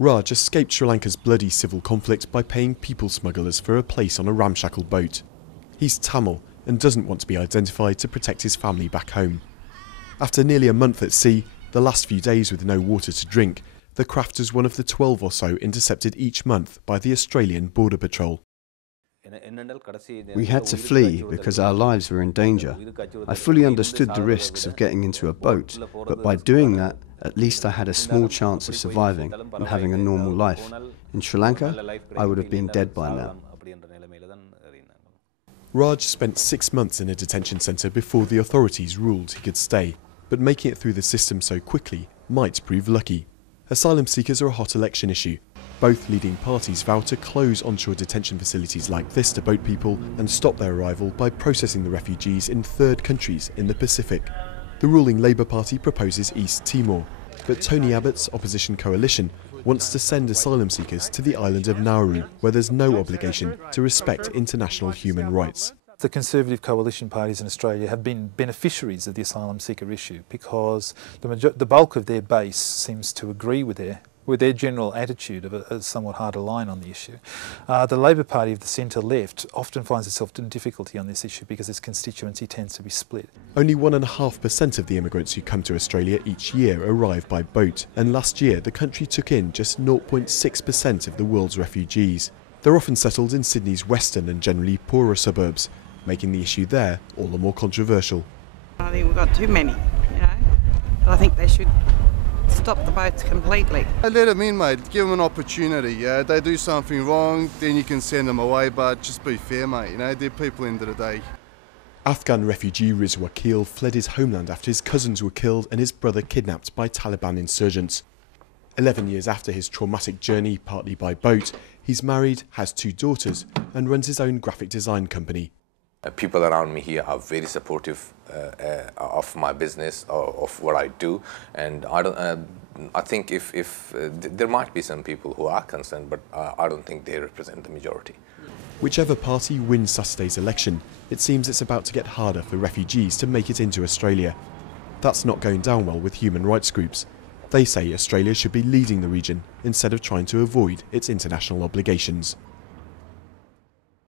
Raj escaped Sri Lanka's bloody civil conflict by paying people smugglers for a place on a ramshackle boat. He's Tamil and doesn't want to be identified to protect his family back home. After nearly a month at sea, the last few days with no water to drink, the craft is one of the 12 or so intercepted each month by the Australian Border Patrol. We had to flee because our lives were in danger. I fully understood the risks of getting into a boat, but by doing that, at least I had a small chance of surviving and having a normal life. In Sri Lanka, I would have been dead by now. Raj spent 6 months in a detention centre before the authorities ruled he could stay, but making it through the system so quickly might prove lucky. Asylum seekers are a hot election issue. Both leading parties vow to close onshore detention facilities like this to boat people and stop their arrival by processing the refugees in third countries in the Pacific. The ruling Labour Party proposes East Timor, but Tony Abbott's opposition coalition wants to send asylum seekers to the island of Nauru, where there's no obligation to respect international human rights. The Conservative coalition parties in Australia have been beneficiaries of the asylum seeker issue because the bulk of their base seems to agree with their general attitude of a somewhat harder line on the issue. The Labor Party of the centre-left often finds itself in difficulty on this issue because its constituency tends to be split. Only 1.5% of the immigrants who come to Australia each year arrive by boat, and last year the country took in just 0.6% of the world's refugees. They're often settled in Sydney's western and generally poorer suburbs, making the issue there all the more controversial. I think we've got too many, but I think they should stop the boats completely. Let them in, mate. Give them an opportunity. Yeah, they do something wrong, then you can send them away. But just be fair, mate. They're people end of the day. Afghan refugee Riz Wakil fled his homeland after his cousins were killed and his brother kidnapped by Taliban insurgents. 11 years after his traumatic journey, partly by boat, he's married, has 2 daughters, and runs his own graphic design company. People around me here are very supportive of my business, of what I do, and I think if there might be some people who are concerned, but I don't think they represent the majority. Whichever party wins Saturday's election, it seems it's about to get harder for refugees to make it into Australia. That's not going down well with human rights groups. They say Australia should be leading the region instead of trying to avoid its international obligations.